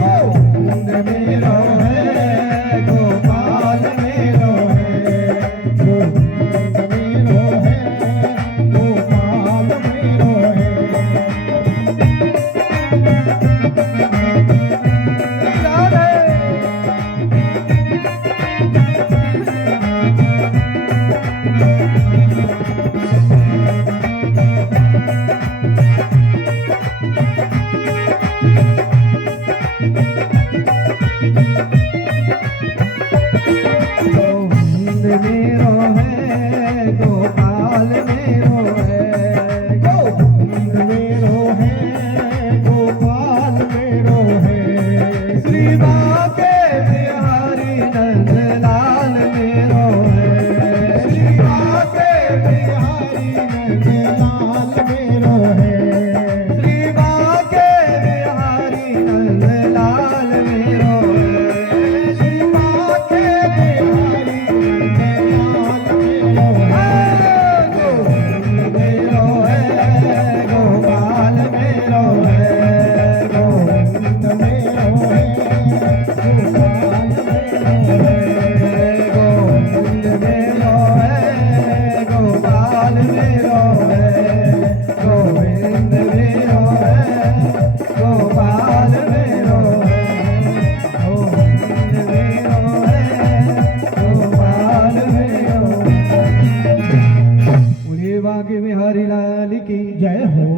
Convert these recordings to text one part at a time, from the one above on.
गोविंद मेरो है, गोपाल मेरो है, गोविंद मेरो है, गोपाल मेरो है।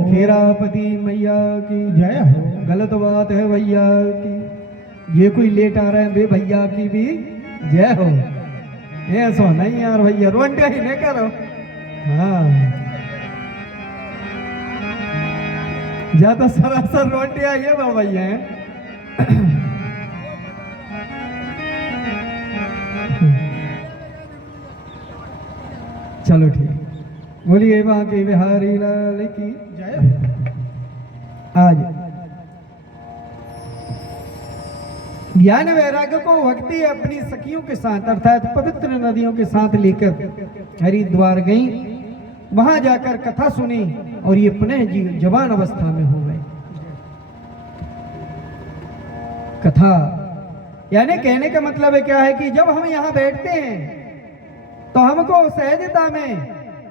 खेरापति मैया की जय हो। गलत बात है भैया की, ये कोई लेट आ रहे हैं बे भैया की भी जय हो। ऐसा नहीं यार भैया, रोंटिया ही नहीं करो। हाँ ज्यादा सरासर रोंटिया ये भैया है। चलो ठीक, बोलिए बांके बिहारी लाल की जय। आज ज्ञान वैराग्य को भक्ति अपनी सखियों के साथ अर्थात पवित्र नदियों के साथ लेकर हरिद्वार गई। वहां जाकर कथा सुनी और ये पुनः जवान अवस्था में हो गए। कथा यानी कहने का मतलब है क्या है कि जब हम यहाँ बैठते हैं तो हमको सहजता में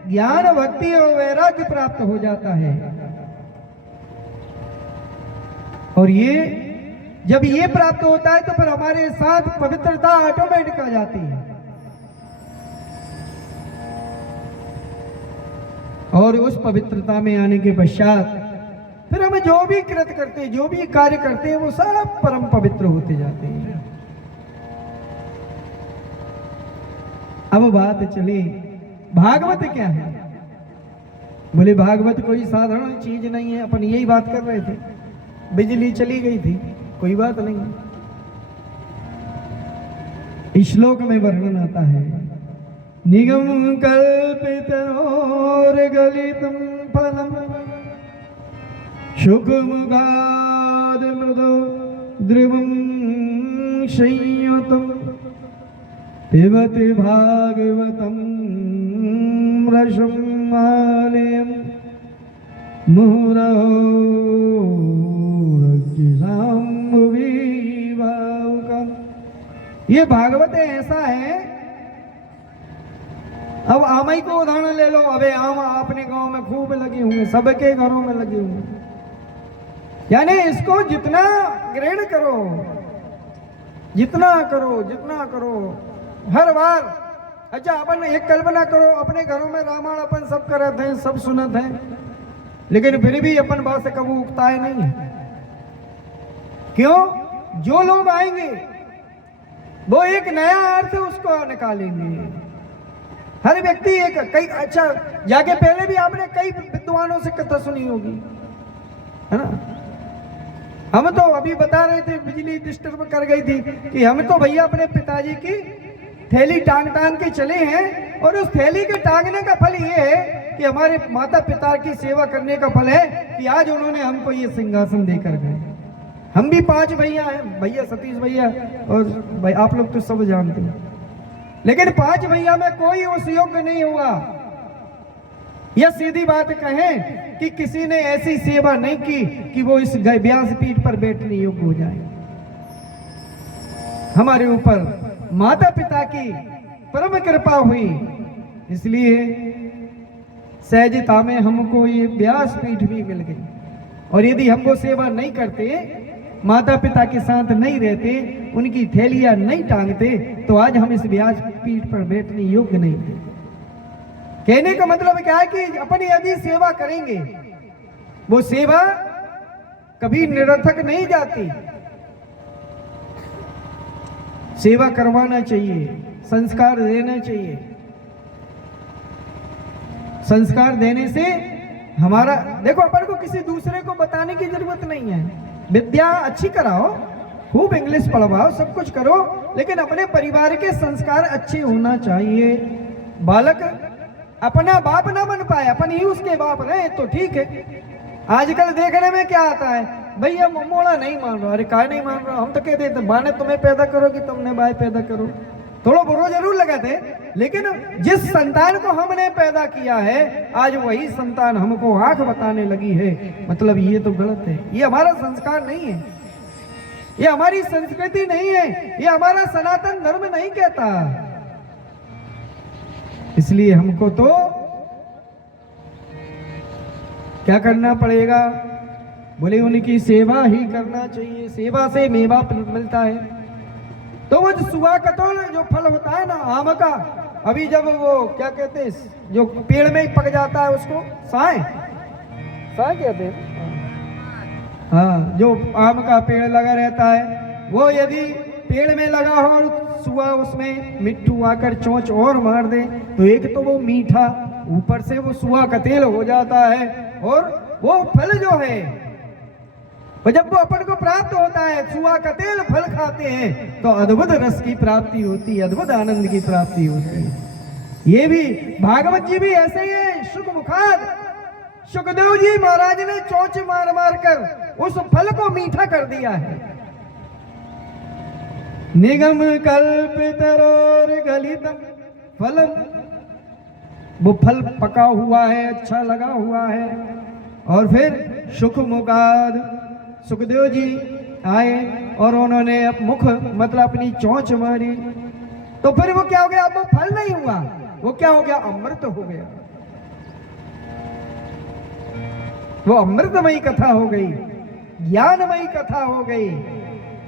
ज्ञान भक्ति और वैराग्य प्राप्त हो जाता है। और ये जब ये प्राप्त होता है तो फिर हमारे साथ पवित्रता ऑटोमेटिक आ जाती है। और उस पवित्रता में आने के पश्चात फिर हम जो भी कृत करते हैं, जो भी कार्य करते हैं, वो सब परम पवित्र होते जाते हैं। अब बात चली भागवत क्या है। बोले भागवत कोई साधारण चीज नहीं है। अपन यही बात कर रहे थे, बिजली चली गई थी, कोई बात नहीं। इस श्लोक में वर्णन आता है, निगम कल्पितोर गलितम फलम शुकमुगाद मृदो द्रुवं संयुतम पिबति भागवतम रसं मालयं मुहुरहो ये भागवत ऐसा है। अब आमई को उदाहरण ले लो। अबे आम अपने गांव में खूब लगे हुए, सबके घरों में लगे हुए। यानी इसको जितना ग्रहण करो, जितना करो, जितना करो, हर बार। अच्छा अपन एक कल्पना करो, अपने घरों में रामायण अपन सब करत हैं, सब सुनत हैं, लेकिन फिर भी अपन बात से कबू उगता है नहीं है। क्यों? जो लोग आएंगे वो एक नया अर्थ उसको निकालेंगे। हर व्यक्ति एक कई अच्छा जाके पहले भी आपने कई विद्वानों से कथा सुनी होगी, है ना। हम तो अभी बता रहे थे, बिजली डिस्टर्ब कर गई थी कि हम तो भैया अपने पिताजी की थैली टांग टांग के चले हैं, और उस थैली के टांगने का फल ये है कि हमारे माता पिता की सेवा करने का फल है कि आज उन्होंने हमको ये सिंहासन देकर गए। हम भी 5 भैया हैं, भैया सतीश भैया और भाई आप लोग तो सब जानते हो, लेकिन 5 भैया में कोई उस योग्य नहीं हुआ। यह सीधी बात कहें कि किसी ने ऐसी सेवा नहीं की कि वो इस व्यासपीठ पर बैठने योग्य हो जाए। हमारे ऊपर माता पिता की परम कृपा हुई, इसलिए सहजता में हमको ये व्यासपीठ भी मिल गई। और यदि हम वो सेवा नहीं करते, माता पिता के साथ नहीं रहते, उनकी थैलियां नहीं टांगते, तो आज हम इस व्यासपीठ पर बैठने योग्य नहीं थे। कहने का मतलब क्या है कि अपनी यदि सेवा करेंगे, वो सेवा कभी निरर्थक नहीं जाती। सेवा करवाना चाहिए, संस्कार देना चाहिए। संस्कार देने से हमारा, देखो, अपन को किसी दूसरे को बताने की जरूरत नहीं है। विद्या अच्छी कराओ, खूब इंग्लिश पढ़वाओ, सब कुछ करो, लेकिन अपने परिवार के संस्कार अच्छे होना चाहिए। बालक अपना बाप ना बन पाए, अपन ही उसके बाप रहे तो ठीक है। आजकल देखने में क्या आता है, भैया मोड़ा नहीं मान रहा। अरे काय नहीं मान रहा, हम तो कहते थे माँ ने तुम्हें पैदा करो कि तुमने भाई पैदा करो। थोड़ा बुरा जरूर लगाते, लेकिन जिस संतान को हमने पैदा किया है, आज वही संतान हमको आंख बताने लगी है, मतलब ये तो गलत है। ये हमारा संस्कार नहीं है, ये हमारी संस्कृति नहीं है, ये हमारा सनातन धर्म नहीं कहता। इसलिए हमको तो क्या करना पड़ेगा? बोले उनकी सेवा ही करना चाहिए। सेवा से मेवा मिलता है। तो वो जो सुआ कतोल जो फल होता है ना आम का, अभी जब वो क्या कहते हैं, जो पेड़ में ही पक जाता है उसको साए कहते हैं। हाँ, जो आम का पेड़ लगा रहता है, वो यदि पेड़ में लगा हो और सुआ उसमें मिट्टू आकर चोंच और मार दे, तो एक तो वो मीठा, ऊपर से वो सुआ का तेल हो जाता है। और वो फल जो है, और जब वो अपन को प्राप्त होता है, सुआ का तेल फल खाते हैं, तो अद्भुत रस की प्राप्ति होती है, अद्भुत आनंद की प्राप्ति होती है। ये भी भागवत जी भी ऐसे ही है। सुख मुखाद सुखदेव जी महाराज ने चोंच मार मार कर उस फल को मीठा कर दिया है। निगम कल्पितरोर गलितम फलम, वो फल पका हुआ है, अच्छा लगा हुआ है। और फिर सुख मुखाद सुखदेव जी आए और उन्होंने मुख मतलब अपनी चोंच मारी, तो फिर वो क्या हो गया? अब वो फल नहीं हुआ, वो क्या हो गया? अमृत हो गया। वो अमृतमयी कथा हो गई, ज्ञानमयी कथा हो गई,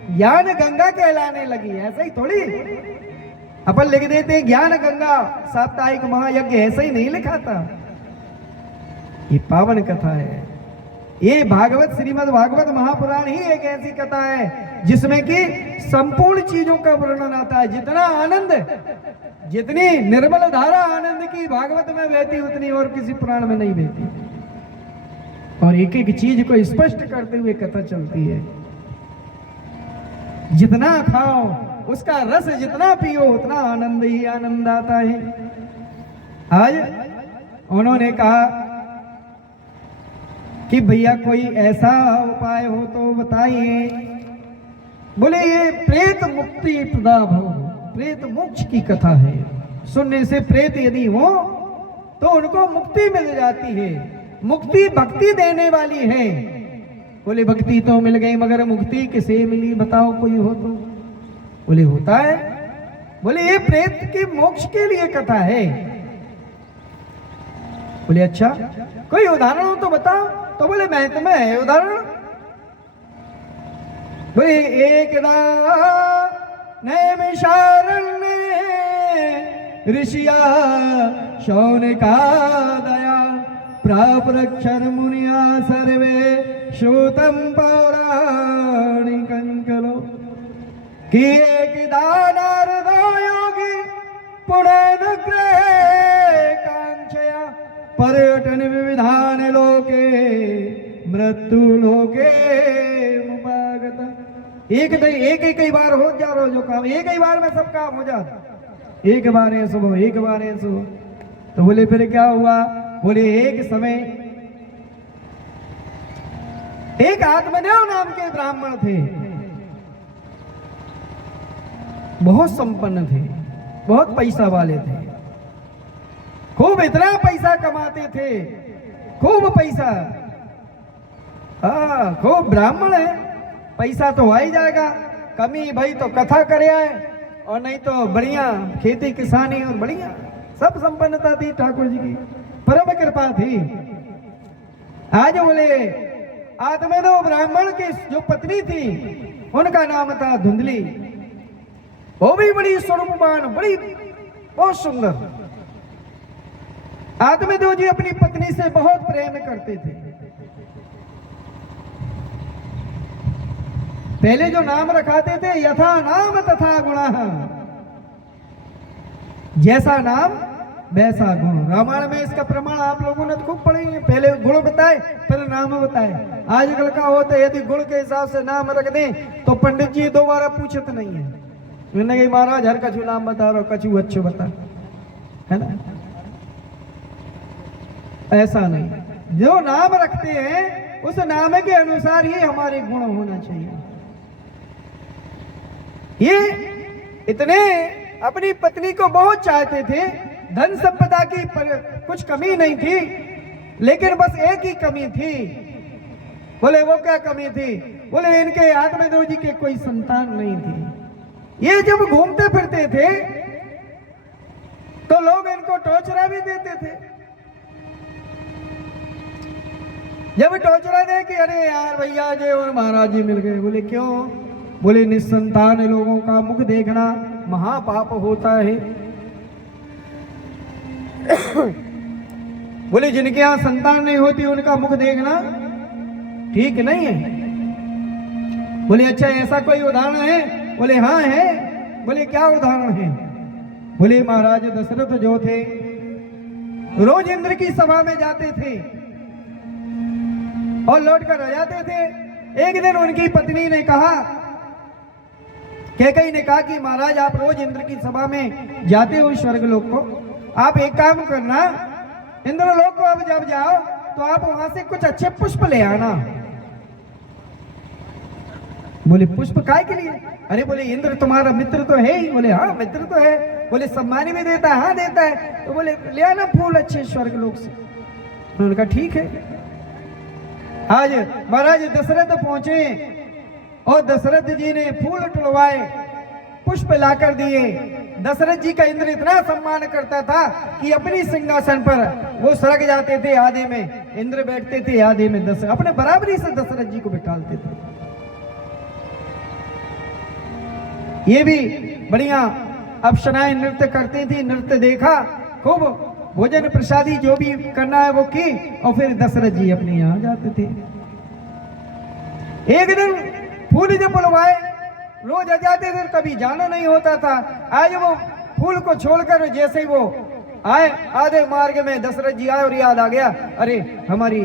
ज्ञान गंगा कहलाने लगी। ऐसा ही थोड़ी अपन लिख देते हैं ज्ञान गंगा साप्ताहिक महायज्ञ, ऐसा ही नहीं लिखा था। ये पावन कथा है। ये भागवत, श्रीमद् भागवत महापुराण ही एक ऐसी कथा है जिसमें कि संपूर्ण चीजों का वर्णन आता है। जितना आनंद, जितनी निर्मल धारा आनंद की भागवत में बहती, उतनी और किसी पुराण में नहीं बहती। और एक एक चीज को स्पष्ट करते हुए कथा चलती है। जितना खाओ, उसका रस जितना पियो, उतना आनंद ही आनंद आता है। आज उन्होंने कहा कि भैया कोई ऐसा उपाय हो तो बताइए। बोले ये प्रेत मुक्ति प्रदा भव, प्रेत मोक्ष की कथा है। सुनने से प्रेत यदि हो तो उनको मुक्ति मिल जाती है। मुक्ति भक्ति देने वाली है। बोले भक्ति तो मिल गई, मगर मुक्ति किसे मिली बताओ, कोई हो तो? बोले होता है। बोले ये प्रेत के मोक्ष के लिए कथा है। बोले अच्छा, कोई उदाहरण हो तो बताओ। तो बोले मैं तुम्हें है उदाहरण। बोले एक नैमिषारण्य ऋषिया शौनका दया प्राप्रक्षर मुनिया सर्वे श्रुतम पौराणिकं खलु कि एक दानार्दो योगी पुनरुग्रहे कांक्षया पर्यटन विविधान लोके मृत्यु लोके मुपागत। एक ही बार हो जा रहा जो काम, एक ही बार में सब काम हो जाता। एक बार ऐसा हो, एक बार ऐसा हो। तो बोले फिर क्या हुआ? बोले एक समय एक आत्मदेव नाम के ब्राह्मण थे, बहुत संपन्न थे, बहुत पैसा वाले थे, खूब इतना पैसा कमाते थे, खूब पैसा। खूब ब्राह्मण है, पैसा तो आ ही जाएगा। कमी भाई तो कथा करे आए, और नहीं तो बढ़िया खेती किसानी और बढ़िया सब संपन्नता थी ठाकुर जी की, परम कृपा थी। आज बोले आत्मदेव ब्राह्मण की जो पत्नी थी उनका नाम था धुंधली, वो भी बड़ी स्वरूपवान, बड़ी बहुत सुंदर। आत्मदेव जी अपनी पत्नी से बहुत प्रेम करते थे। पहले जो नाम रखाते थे यथा नाम तथा गुणः, जैसा नाम वैसा गुण। रामायण में इसका प्रमाण आप लोगों ने तो खूब पढ़े हैं, पहले गुण बताए फिर नाम बताए। आजकल का होता है यदि गुण के हिसाब से नाम रख दें तो पंडित जी दोबारा पूछते नहीं है, मैंने कही महाराज हर कछु नाम बता रहा, कछु अच्छो बता, है ना। ऐसा नहीं, जो नाम रखते हैं उस नाम के अनुसार ही हमारे गुण होना चाहिए। ये इतने अपनी पत्नी को बहुत चाहते थे, धन संपदा की कुछ कमी नहीं थी, लेकिन बस एक ही कमी थी। बोले वो क्या कमी थी? बोले इनके आत्मदेव जी के कोई संतान नहीं थी। ये जब घूमते फिरते थे तो लोग इनको टोचरा भी देते थे। जब टोचरा दे कि अरे यार भैया जी और महाराज जी मिल गए। बोले क्यों? बोले निसंतान लोगों का मुख देखना महापाप होता है। बोले जिनके यहाँ संतान नहीं होती उनका मुख देखना ठीक नहीं है। बोले अच्छा ऐसा कोई उदाहरण है? बोले हाँ है। बोले क्या उदाहरण है? बोले महाराज दशरथ जो थे रोज इंद्र की सभा में जाते थे और लौट कर आ जाते थे। एक दिन उनकी पत्नी ने कहा, कैकेयी ने कहा कि महाराज आप रोज इंद्र की सभा में जाते हो स्वर्गलोक को, आप एक काम करना, इंद्रलोक को अब जब जाओ तो आप वहां से कुछ अच्छे पुष्प ले आना। बोले पुष्प काय के लिए? अरे बोले इंद्र तुम्हारा मित्र तो है ही। बोले हाँ मित्र तो है। बोले सम्मान भी देता है? हाँ देता है। तो बोले ले आना फूल अच्छे स्वर्गलोक से। उन्होंने कहा ठीक है। आज महाराज दशरथ पहुंचे और दशरथ जी ने फूल टुलवाए, पुष्प लाकर दिए। दशरथ जी का इंद्र इतना सम्मान करता था कि अपनी सिंहासन पर वो सरक जाते थे, आधे में इंद्र बैठते थे, आधे में दशरथ, अपने बराबरी से दशरथ जी को बिठालते थे। ये भी बढ़िया अप्सराएं नृत्य करती थी, नृत्य देखा, खूब भोजन प्रसादी जो भी करना है वो की, और फिर दशरथ जी अपने यहाँ जाते थे। एक दिन फूल जब बुलवाए, रोज आ जाते थे, कभी जाना नहीं होता था। आज वो फूल को छोड़कर जैसे ही वो आए, आधे मार्ग में दशरथ जी आए और याद आ गया, अरे हमारी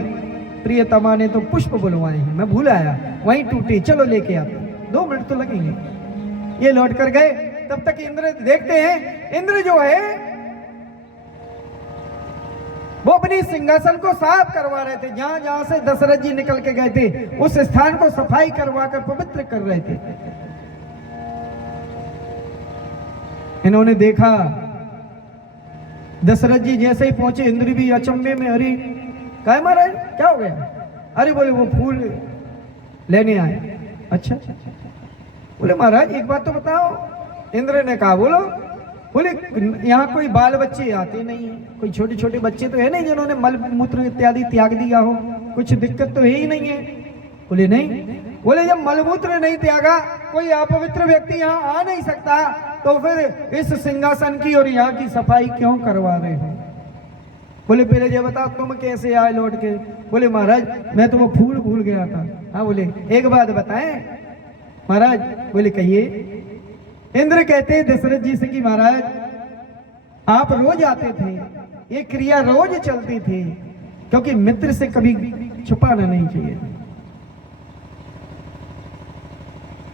प्रियतमा ने तो पुष्प बुलवाए हैं, मैं भूल आया, वहीं टूटे, चलो लेके आते। 2 मिनट तो लगेंगे। ये लौट कर गए, तब तक इंद्र देखते हैं, इंद्र जो है वो अपनी सिंहासन को साफ करवा रहे थे। जहां जहां से दशरथ जी निकल के गए थे उस स्थान को सफाई करवा कर पवित्र कर रहे थे। इन्होंने देखा, दशरथ जी जैसे ही पहुंचे, इंद्र भी अचंभे में, अरे क्या महाराज क्या हो गया? अरे बोले वो फूल लेने आए। अच्छा। बोले महाराज एक बात तो बताओ। इंद्र ने कहा बोलो। बोले यहाँ कोई बाल बच्चे आते नहीं है, कोई छोटे छोटे बच्चे तो है नहीं जिन्होंने मल मूत्र इत्यादि त्याग दिया हो, कुछ दिक्कत तो है ही नहीं है। बोले नहीं। बोले जब मलमूत्र नहीं त्यागा, कोई अपवित्र व्यक्ति यहाँ आ नहीं सकता, तो फिर इस सिंहासन की और यहाँ की सफाई क्यों करवा रहे हो? बोले पहले ये बताओ तुम कैसे आए लौट के? बोले महाराज मैं तो वो फूल भूल गया था। हाँ बोले एक बात बताएं महाराज? बोले कहिए। इंद्र कहते दशरथ जी से कि महाराज आप रोज आते थे, ये क्रिया रोज चलती थी, क्योंकि मित्र से कभी छुपाना नहीं चाहिए।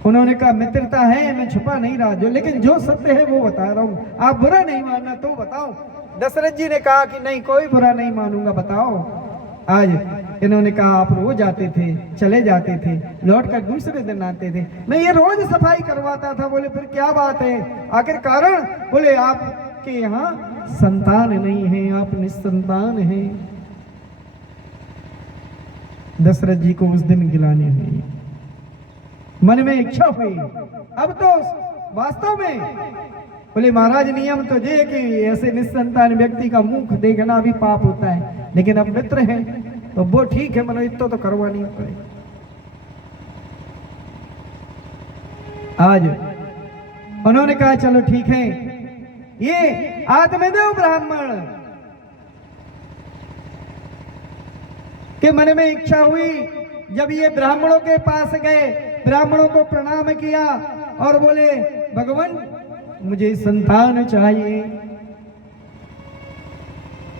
उन्होंने कहा मित्रता है, मैं छुपा नहीं रहा, जो लेकिन जो सत्य है वो बता रहा हूं, आप बुरा नहीं मानना तो बताओ। दशरथ जी ने कहा कि नहीं कोई बुरा नहीं मानूंगा, बताओ। आज इन्होंने कहा आप रोज आते थे, चले जाते थे, लौट कर दूसरे दिन आते थे, मैं ये रोज सफाई करवाता था। बोले फिर क्या बात है, आखिर कारण? बोले आपके यहाँ संतान नहीं है, आप निसंतान हैं। दशरथ जी को उस दिन गिलानी हुई। मन में इच्छा हुई। अब तो वास्तव में बोले महाराज नियम तो ये कि ऐसे निसंतान व्यक्ति का मुख देखना भी पाप होता है, लेकिन अब मित्र है तो वो ठीक है, मनो इतना तो करवानी पड़े। आज उन्होंने कहा चलो ठीक है, ये आत्मदेव ब्राह्मण के मन में इच्छा हुई। जब ये ब्राह्मणों के पास गए, ब्राह्मणों को प्रणाम किया और बोले भगवान मुझे संतान चाहिए।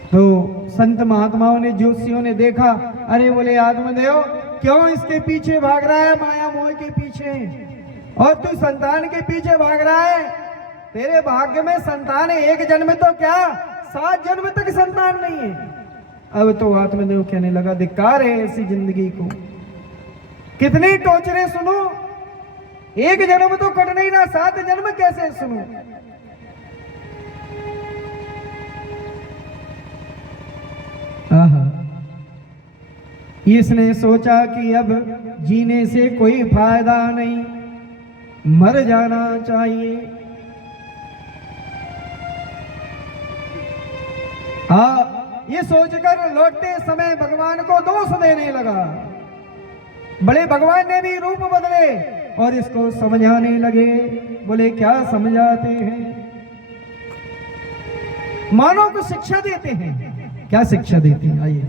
तो संत महात्माओं ने, ज्योतिषियों ने देखा, अरे बोले आत्मदेव क्यों इसके पीछे भाग रहा है, माया मोह के पीछे, और तू संतान के पीछे भाग रहा है। तेरे भाग्य में संतान है, एक जन्म तो क्या 7 जन्म तक संतान नहीं है। अब तो आत्मदेव कहने लगा धिक्कार है ऐसी जिंदगी को, कितने टोचरे सुनो, एक जन्म तो कट नहीं ना, 7 जन्म कैसे सुनो। आहा, इसने सोचा कि अब जीने से कोई फायदा नहीं, मर जाना चाहिए। ये सोचकर लौटते समय भगवान को दोष देने लगा। बड़े भगवान ने भी रूप बदले और इसको समझाने लगे। बोले क्या समझाते हैं? मानव को शिक्षा देते हैं। क्या शिक्षा देते हैं? आइए।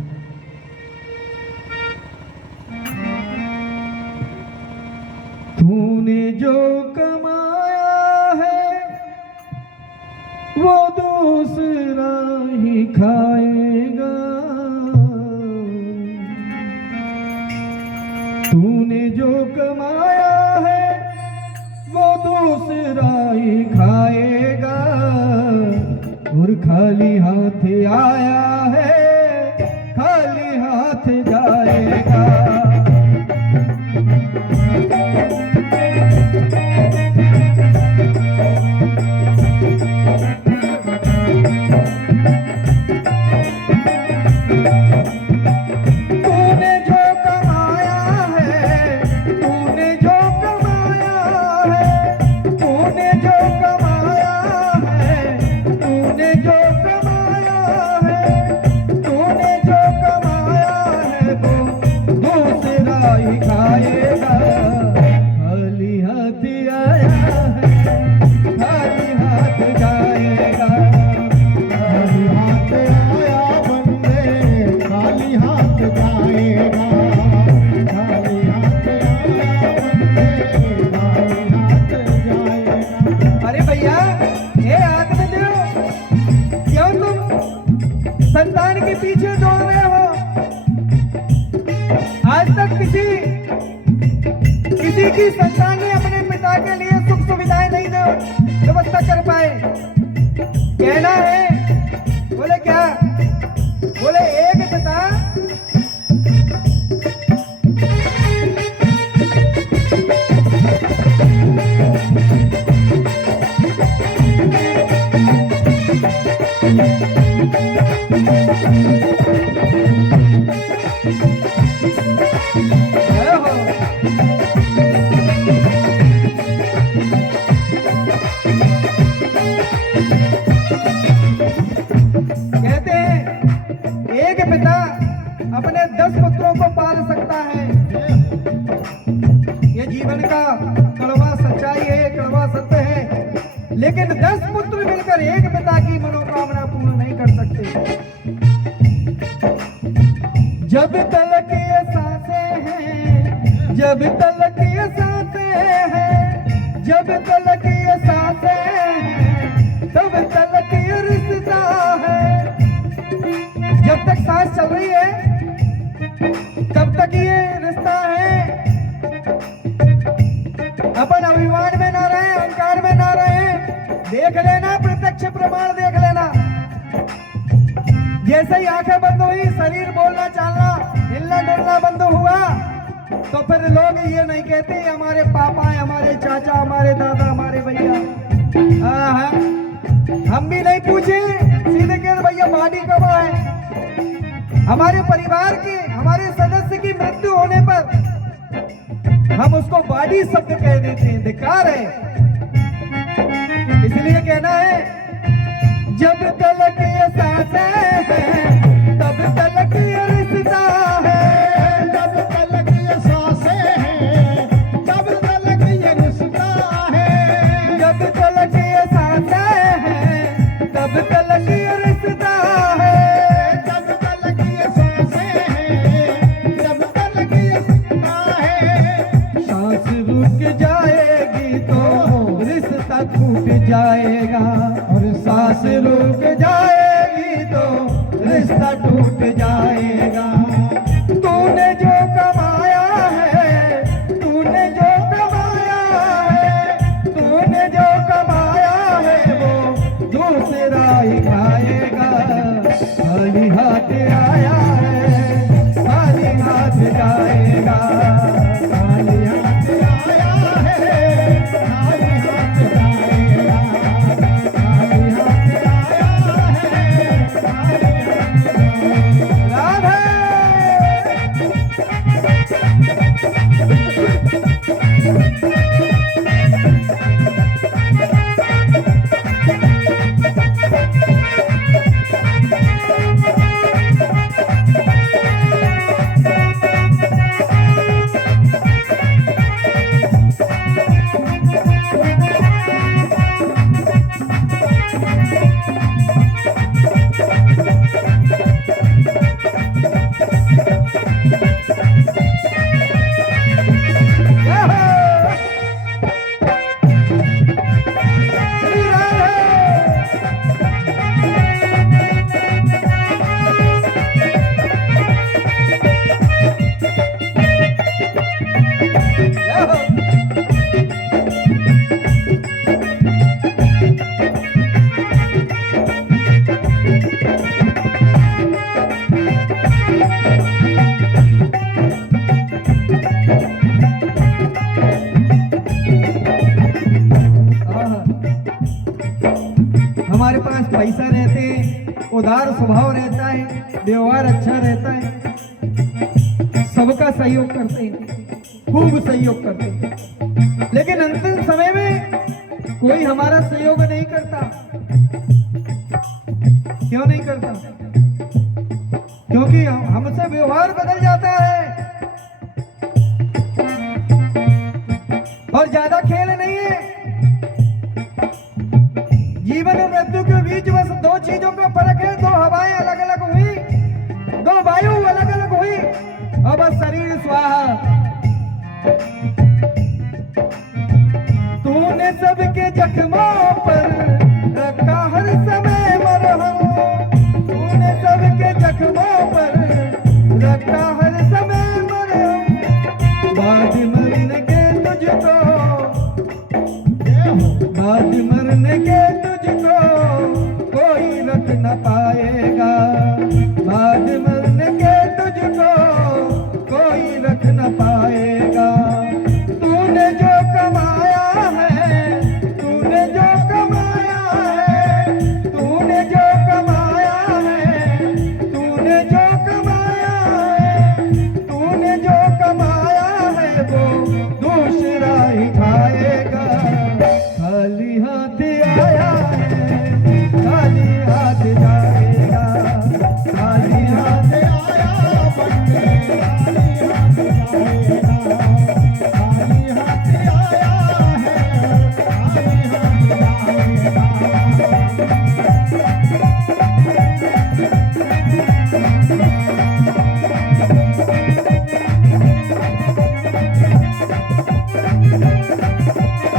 तूने जो कमाया है वो दूसरा ही खाएगा, तूने जो कमाया है वो दूसरा ही खाएगा, और खाली हाथ आया है खाली हाथ जाएगा। संतान के पीछे दौड़ रहे हो? आज तक किसी की संतान ने अपने पिता के लिए सुख सुविधाएं नहीं व्यवस्था कर पाए। कहना है, बोले क्या? बोले एक पिता अपने 10 पुत्रों को पाल सकता है। ये जीवन का कड़वा सच्चाई है, कड़वा सत्य है। लेकिन 10 पुत्र मिलकर एक पिता की मनोकामना पूर्ण नहीं कर सकते। जब तलक ये सांसें हैं, जब तलक ये सांसें हैं, जब तलक ये सांसें हैं, तब तलक ये रिश्ता है। जब तक सांस चल रही है तब तक ये रिश्ता है। अपन अभिमान में ना रहे, अहंकार में ना रहे। देख लेना, प्रत्यक्ष प्रमाण देख लेना। जैसे ही आंखें बंद हुई, शरीर बोलना चालना हिलना डुलना बंद हुआ, तो फिर लोग ये नहीं कहते हमारे पापा है, हमारे चाचा, हमारे दादा, हमारे भैया। हम भी नहीं पूछे, सीधे कहते भैया बॉडी कब है। हमारे परिवार के, हमारे सदस्य की मृत्यु होने पर हम उसको बाडी शब्द कह देते हैं, धिक्कार है। इसलिए कहना है, जब तलक ये सांसें हैं तब तलक ये रिश्ता है, जब तलक ये सांसें हैं तब तलक ये रिश्ता है, जब तलक ये सांसें हैं तब तलक ये रिश्ता है, जब तलक ये सांसें हैं जब तलक ये रिश्ता है। सांस रुक जाएगी तो रिश्ता टूट जाएगा, और सांस रुक जाएगी तो रिश्ता टूट जाएगा। तूने जो कमाया है, तूने जो कमाया है, तूने जो कमाया है वो दूसरा ही खाएगा। खाली हाथ आया है, खाली हाथ जाएगा। खाली हाथ आया है, खाली हाथ जाएगा, खाली हाथ आया है, खाली हाथ राधे हमारे पास पैसा रहते, उदार स्वभाव रहता है, व्यवहार अच्छा रहता है, सबका सहयोग करते हैं, खूब सहयोग करते हैं। लेकिन अंतिम समय में कोई हमारा सहयोग नहीं करता। क्यों नहीं करता? क्योंकि हमसे व्यवहार बदल जाता है और ज्यादा खेल नहीं है। जीवन और मृत्यु के बीच बस दो चीजों का फर्क है, दो हवाएं अलग अलग हुई, दो वायु अलग अलग हुई, और बस शरीर स्वाहा। तूने सबके जख्मों पर रखा हर समय मरहम, तूने सबके जख्मों पर रखा हर समय मरहम। बाद मरने के तुझको, बाद मरने के तुझको कोई रख न पाएगा, बाद मरने के तुझको कोई रख न पाएगा। तूने जो कमाया है, तूने जो कमाया है, तूने जो कमाया है, तूने जो कमाया है, तूने जो कमाया है वो दूसरा ही खाएगा। खाली हाथ आया है, खाली हाथ जाएगा, खाली हाथ आया बंदे, खाली हाथ जाएगा, खाली हाथ आया है, खाली हाथ जाएगा।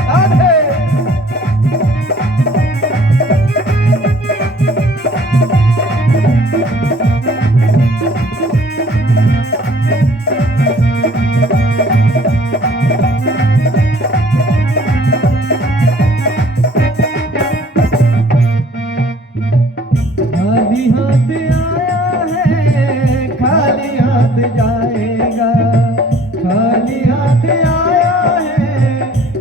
राधे। खाली हाथ आया है, खाली हाथ जाएगा, खाली हाथ आया है,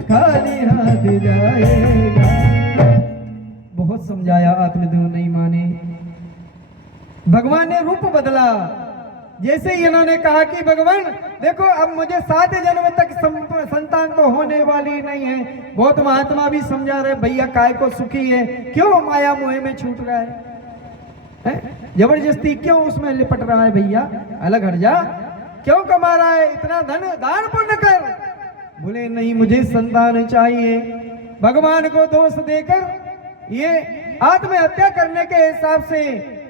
खाली हाथ जाएगा। बहुत समझाया, आत्मदेव नहीं माने। भगवान ने रूप बदला, जैसे ही इन्होंने कहा कि भगवान देखो अब मुझे 7 जन्म तक संतान तो होने वाली नहीं है। बहुत महात्मा भी समझा रहे भैया काय को सुखी है, क्यों माया मोह में छूट रहा है? जबरदस्ती क्यों उसमें लिपट रहा है? भैया अलग हट जा, क्यों कमा रहा है इतना धन? दान पुण्य कर। बोले नहीं, मुझे संतान चाहिए। भगवान को दोष देकर ये आत्महत्या करने के हिसाब से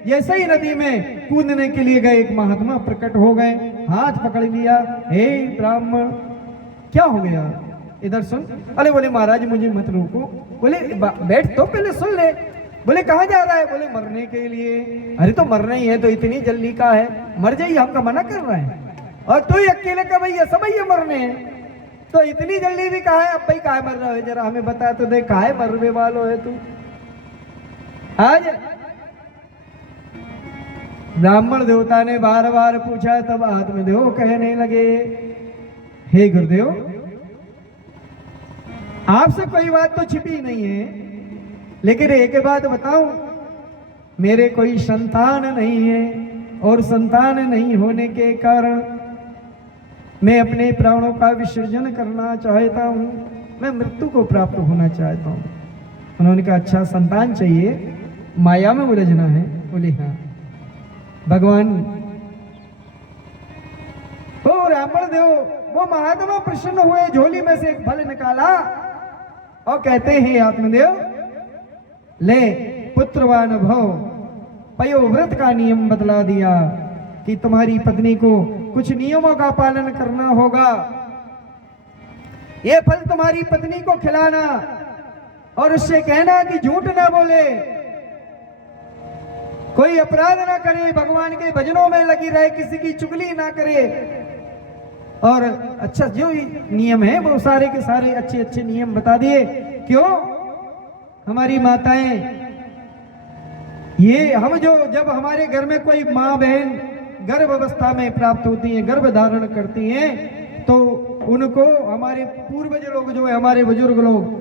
जैसे ही नदी में कूदने के लिए गए, एक महात्मा प्रकट हो गए, हाथ पकड़ लिया। हे ब्राह्मण, क्या हो गया? इधर सुन। अरे बोले महाराज मुझे मत रोको। बोले बैठ तो पहले सुन ले। बोले कहाँ जा रहा है? बोले मरने के लिए। अरे तो मरना ही है तो इतनी जल्दी का है? मर जाइए, हमका मना कर रहा है। और तू ही अकेले का भैया, सब भैया मरने हैं तो इतनी जल्दी भी कहा है? अब भाई काहे मर रहा है, जरा हमें बता तो दे, काहे मरने वालों है तू? आज ब्राह्मण देवता ने बार बार पूछा, तब आत्मदेव कहने लगे, हे गुरुदेव आपसे कोई बात तो छिपी नहीं है, लेकिन एक बात बताऊं, मेरे कोई संतान नहीं है और संतान नहीं होने के कारण मैं अपने प्राणों का विसर्जन करना चाहता हूं, मैं मृत्यु को प्राप्त होना चाहता हूं। उन्होंने कहा अच्छा संतान चाहिए, माया में उलझना है? बोले हाँ। भगवान ओ ब्राह्मण देव, वो महात्मा प्रसन्न हुए, झोली में से एक फल निकाला और कहते हैं आत्मदेव ले पुत्रवान भव। पयोव्रत का नियम बतला दिया कि तुम्हारी पत्नी को कुछ नियमों का पालन करना होगा। ये फल तुम्हारी पत्नी को खिलाना और उससे कहना कि झूठ ना बोले, कोई अपराध ना करे, भगवान के भजनों में लगी रहे, किसी की चुगली ना करे। और अच्छा जो नियम है वो सारे के सारे अच्छे अच्छे नियम बता दिए। क्यों? हमारी माताएं, ये हम जो जब हमारे घर में कोई माँ बहन गर्भ अवस्था में प्राप्त होती हैं, गर्भ धारण करती हैं, तो उनको हमारे पूर्वज लोग जो है, हमारे बुजुर्ग लोग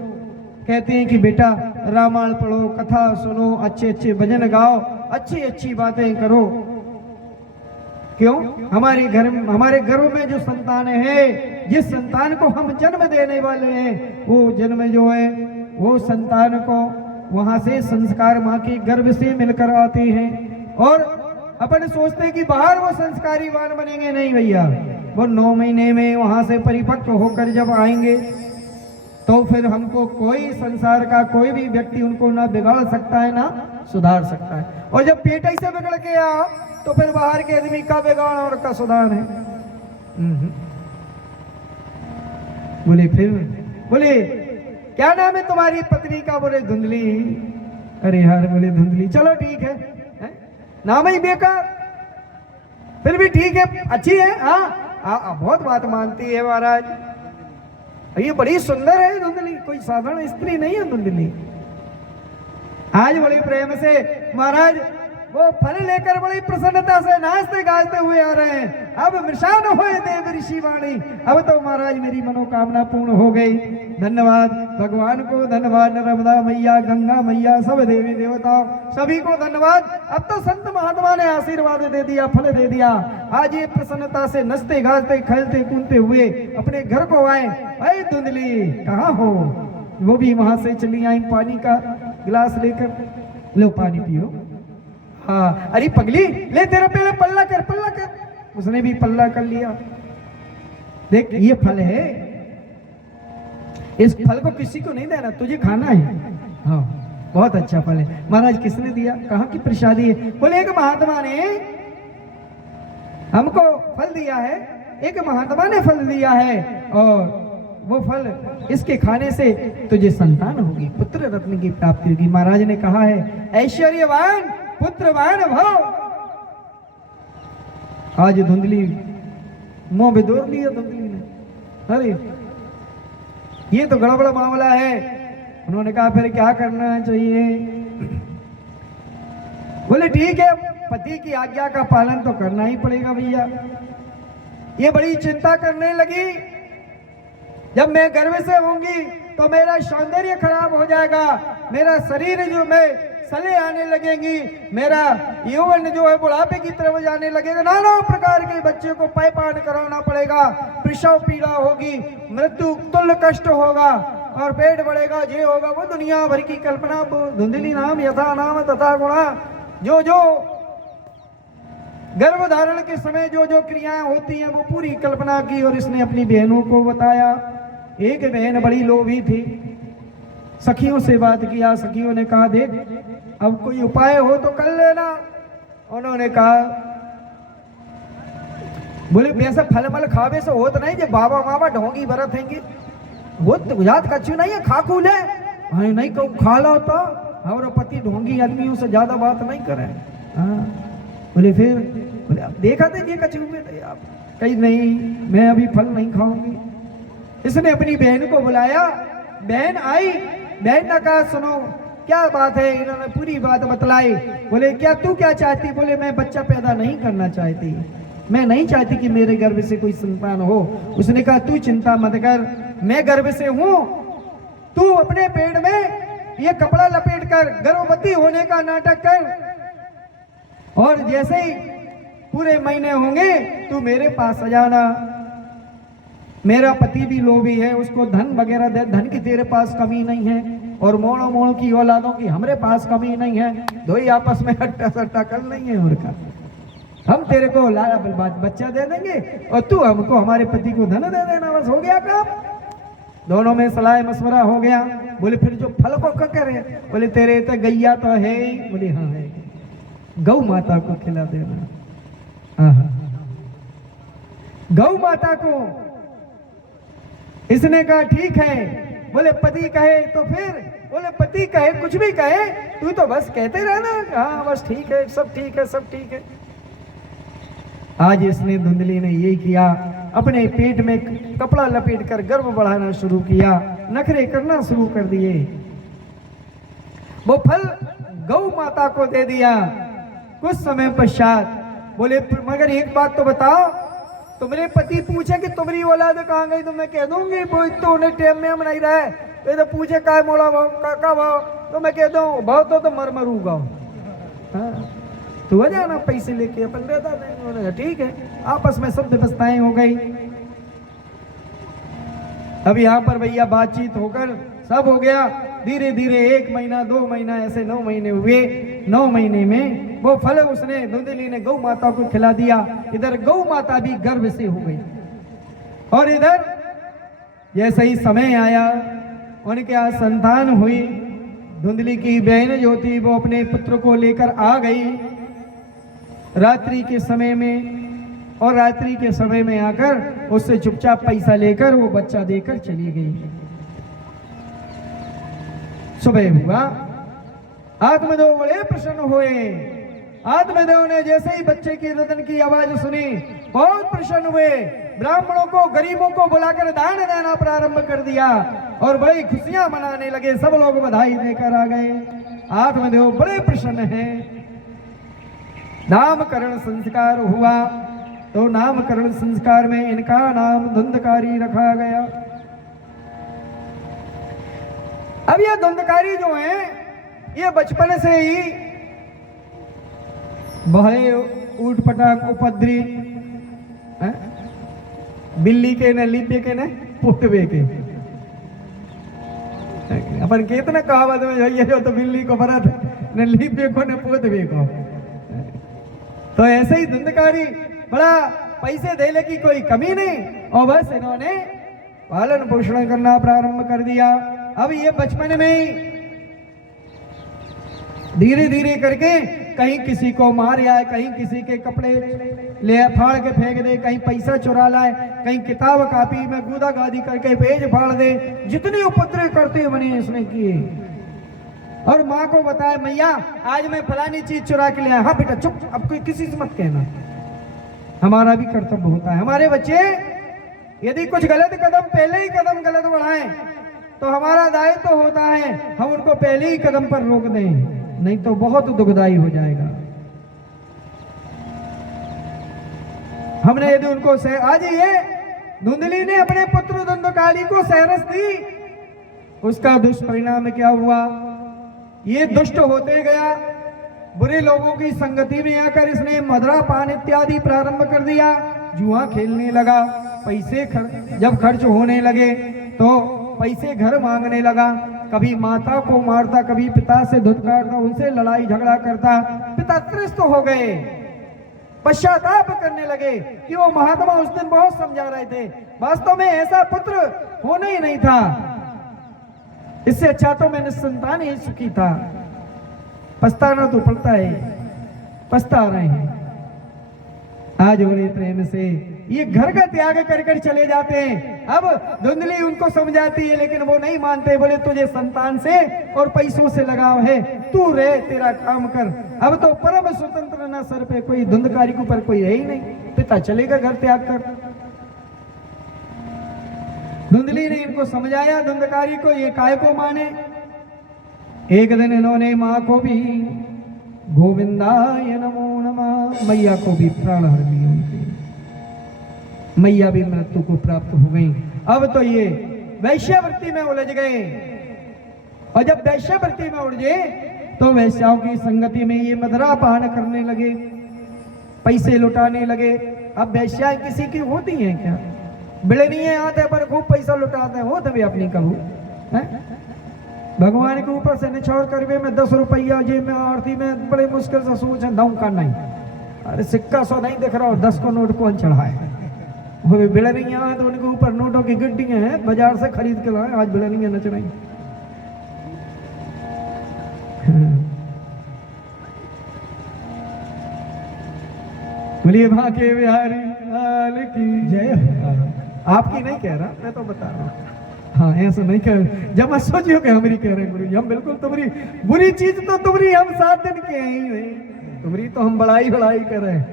कहते हैं कि बेटा रामायण पढ़ो, कथा सुनो, अच्छे अच्छे भजन गाओ, अच्छी अच्छी बातें करो। क्यों? हमारे घरों में जो संतान है, जिस संतान को हम जन्म देने वाले हैं, वो जन्म जो है वो संतान को वहां से संस्कार माँ के गर्भ से मिलकर आते हैं। और अपन सोचते हैं कि बाहर वो संस्कारीवान बनेंगे, नहीं भैया, वो 9 महीने में वहां से परिपक्व होकर जब आएंगे तो फिर हमको कोई संसार का कोई भी व्यक्ति उनको ना बिगाड़ सकता है ना सुधार सकता है। और जब पेट ही से बिगड़ के आ तो फिर बाहर के आदमी का बिगाड़ और का सुधार है। बोले फिर बोले क्या नाम है तुम्हारी पत्नी का? बोले धुंधली। अरे यार, बोले धुंधली, चलो ठीक है, नाम ही बेकार, फिर भी ठीक है, अच्छी है। हाँ बहुत बात मानती है महाराज, ये बड़ी सुंदर है धुंधली, कोई साधारण स्त्री नहीं है धुंधली। आज बड़े प्रेम से महाराज वो फल लेकर बड़ी प्रसन्नता से नाचते गाजते हुए आ रहे हैं। अब मृषा न होए देव ऋषि वाणी, अब तो महाराज मेरी मनोकामना पूर्ण हो गई। धन्यवाद भगवान को, धन्यवाद नर्मदा मैया, गंगा मैया, सब देवी देवताओं सभी को धन्यवाद। अब तो संत महात्मा ने आशीर्वाद दे दिया, फल दे दिया। आज ये प्रसन्नता से नचते गाजते खेलते कूदते हुए अपने घर को आए। अरे धुंधली कहाँ हो? वो भी वहां से चली आई पानी का गिलास लेकर, लो पानी पियो। हाँ, अरे पगली ले तेरा पहले पल्ला कर, पल्ला कर। उसने भी पल्ला कर लिया। देख ये फल है, इस फल को किसी को नहीं देना, तुझे खाना है। हाँ बहुत अच्छा फल है। महाराज किसने दिया? कहाँ की प्रसादी है? बोले एक महात्मा ने हमको फल दिया है, एक महात्मा ने फल दिया है, और वो फल इसके खाने से तुझे संतान होगी, पुत्र रत्न की प्राप्ति होगी। महाराज ने कहा है ऐश्वर्यवान पुत्रवान भव। आज धुंधली मुंह बेदोर लिया धुंधली ने। अरे ये तो गड़बड़ मामला है। उन्होंने कहा फिर क्या करना चाहिए? बोले ठीक है, पति की आज्ञा का पालन तो करना ही पड़ेगा भैया। ये बड़ी चिंता करने लगी, जब मैं गर्भ से होंगी तो मेरा सौंदर्य खराब हो जाएगा, मेरा शरीर जो मैं सले आने लगेंगी, मेरा यौवन जो है बुढ़ापे की तरफ जाने लगेगा, नाना प्रकार के बच्चे को पायपान कराना पड़ेगा, प्रसव पीड़ा होगी, मृत्यु तुल्य कष्ट होगा और पेट बढ़ेगा, ये होगा वो दुनिया भर की कल्पना। धुंधली नाम यथा नाम तथा गुणा, जो जो गर्भ धारण के समय जो जो क्रियाएं होती हैं वो पूरी कल्पना की और इसने अपनी बहनों को बताया। एक बहन बड़ी लोभी थी, सखियों से बात किया, सखियों ने कहा देख अब कोई उपाय हो तो कर लेना। उन्होंने कहा बोले वैसे फल मल खावे से होत नहीं, जो बाबा मामा ढोंगी बरत हैंगे वो तो गुजरात कच्चू नहीं है, खाकू ले नहीं कहूँ खा लो तो हमारा पति ढोंगी आदमियों से ज्यादा बात नहीं करे। हाँ बोले फिर बोले अब देखा थे ये कच्चू में आप कहीं नहीं मैं अभी फल नहीं खाऊंगी। इसने अपनी बहन को बुलाया, बहन आई, बहन ने कहा सुनो क्या बात है, इन्होंने पूरी बात बतलाई। बोले क्या तू क्या चाहती? बोले मैं बच्चा पैदा नहीं करना चाहती, मैं नहीं चाहती कि मेरे गर्भ से कोई संतान हो। उसने कहा तू चिंता मत कर, मैं गर्भ से हूं, तू अपने पेट में ये कपड़ा लपेट कर गर्भवती होने का नाटक कर और जैसे ही पूरे महीने होंगे तू मेरे पास आ जाना। मेरा पति भी लोभी है, उसको धन वगैरह दे, धन की तेरे पास कमी नहीं है और मोड़ो मोड़ो की औलादों की हमारे पास कमी नहीं है, दो ही आपस में हट्टा सट्टा कर नहीं है और का हम तेरे को लाया बच्चा दे देंगे और तू हमको हमारे पति को धन दे देना, बस हो गया काम। दोनों में सलाह मशवरा हो गया। बोले फिर जो फल को क्या करे? बोले तेरे तो गैया तो है ही। बोले हाँ है, गौ माता को खिला देना। गौ माता को। इसने कहा ठीक है। बोले पति कहे तो फिर? बोले पति कहे कुछ भी कहे तू तो बस कहते रहना, हाँ बस ठीक है, सब ठीक है, सब ठीक है। आज इसने धुंधली ने यही किया, अपने पेट में कपड़ा लपेट कर गर्भ बढ़ाना शुरू किया, नखरे करना शुरू कर दिए। वो फल गौ माता को दे दिया। कुछ समय पश्चात बोले मगर एक बात तो बताओ, तुम्हारे पति पूछे कि तुम्हारी औलाद कहाँ गई तो मैं कह दूंगी वो तो उन्हें टाइम में हम नहीं रहे, तो पूछे का मोड़ा भाव का भाव तो मैं कह दूं भाव तो मर मरूंगा। हाँ तो आ जाना पैसे लेके अपन रहता नहीं। ठीक है, आपस में सब व्यवस्थाएं हो गई। अब यहाँ पर भैया बातचीत होकर सब हो गया। धीरे धीरे 1 महीना 2 महीना ऐसे 9 महीने हुए। 9 महीने में वो फल उसने धुंधली ने गौ माता को खिला दिया। इधर गौ माता भी गर्भ से हो गई और इधर जैसे ही समय आया उनके यहाँ संतान हुई। धुंधली की बहन जो थी वो अपने पुत्र को लेकर आ गई रात्रि के समय में, और रात्रि के समय में आकर उससे चुपचाप पैसा लेकर वो बच्चा देकर चली गई। सुबह हुआ, आत्मदेव बड़े प्रसन्न हुए। आत्मदेव ने जैसे ही बच्चे की रुदन की आवाज सुनी बहुत प्रसन्न हुए। ब्राह्मणों को गरीबों को बुलाकर दान देना प्रारंभ कर दिया और बड़ी खुशियां मनाने लगे। सब लोग बधाई देकर आ गए। आत्मदेव बड़े प्रसन्न हैं। नामकरण संस्कार हुआ तो नामकरण संस्कार में इनका नाम धुंधकारी रखा गया। अब ये धुंधकारी जो है ये बचपन से ही बड़े ऊट पटाक उपद्री, बिल्ली के न लिपे के न पुतवे के। अपन कितना कहावत में ये जो तो बिल्ली को भरत न लिपे को न पुतवे को। तो ऐसे ही धुंधकारी बड़ा पैसे देने की कोई कमी नहीं और बस इन्होंने पालन पोषण करना प्रारंभ कर दिया। अब ये बचपन में ही धीरे धीरे करके कहीं किसी को मार आए, कहीं किसी के कपड़े ले फाड़ के फेंक दे, कहीं पैसा चुरा लाए, कहीं किताब कापी में गुदा गादी करके पेज फाड़ दे। जितनी उपद्रव करते बने इसने किए और माँ को बताया मैया आज मैं फलानी चीज चुरा के ले आया। हाँ बेटा चुप, अब कोई किसी से मत कहना, हमारा भी कर्तव्य होता है। हमारे बच्चे यदि कुछ गलत कदम पहले ही कदम गलत बढ़ाएं तो हमारा दायित्व होता है हम उनको पहले ही कदम पर रोक दें, नहीं तो बहुत दुखदाई हो जाएगा। हमने यदि उनको आज ये धुंधली ने अपने पुत्र धुंधकारी को सहरस दी, उसका दुष्परिणाम क्या हुआ? ये दुष्ट होते गया, बुरे लोगों की संगति में आकर इसने मदरा पान इत्यादि प्रारंभ कर दिया, जुआ खेलने लगा, पैसे जब खर्च होने लगे तो पैसे घर मांगने लगा, कभी माता को मारता, कभी पिता से धुतकारता, उनसे लड़ाई झगड़ा करता। पिता त्रस्त हो गए, पश्चाताप करने लगे कि वो महात्मा उस दिन बहुत समझा रहे थे, वास्तव में ऐसा पुत्र होना ही नहीं था, इससे अच्छा तो मैं निसंतान ही सुखी था। पछताना तो पड़ता है, पछता रहे हैं। आज बड़े प्रेम से ये घर का त्याग कर कर चले जाते हैं। अब धुंधली उनको समझाती है, लेकिन वो नहीं मानते, बोले तुझे संतान से और पैसों से लगाव है, तू रहे, तेरा काम कर। अब तो परम स्वतंत्र, ना सर पे कोई धुंधकारी के ऊपर कोई है ही नहीं, पिता चलेगा घर त्याग कर। धुंधली ने इनको समझाया, धुंधकारी को, ये काय को माने। एक दिन इन्होंने माँ को भी गोविंदाय नमो नमः, मैया को भी प्राण हर लिया उनके, मैया भी मृत्यु को प्राप्त हो गई। अब तो ये वैश्यावृत्ति में उलझ गए, और जब वैश्यावृत्ति में उलझे तो वैश्याओं की संगति में ये मदरा पान करने लगे, पैसे लुटाने लगे। अब वैश्याएं किसी की होती हैं क्या? बिड़निए आते पर खूब पैसा लुटाते हैं, होते भी अपनी कबू है? भगवान के ऊपर से निछोड़ करवे में 10 रुपया जेब में, आरती में बड़े मुश्किल से सोचे दाऊ का नहीं, अरे सिक्का सौ नहीं दिख रहा, 10 को नोट कौन चढ़ाए? वो भी बिड़नियां तो उनके ऊपर नोटों की गिड्डियां हैं, बाजार से खरीद के लाए, आज बिड़नियां नच रही। बोलिए भाके बिहारी लाल की जय। आपकी नहीं कह रहा, मैं तो बता रहा हूँ। हाँ, ऐसा नहीं कह, जब मैं सोचियो कि हमारी कह रहे हैं गुरु जी, हम बिल्कुल तुम्हारी बुरी चीज तो तुम्हारी हम 7 दिन के ही नहीं, तुम्हारी तो हम बड़ाई कर रहे हैं।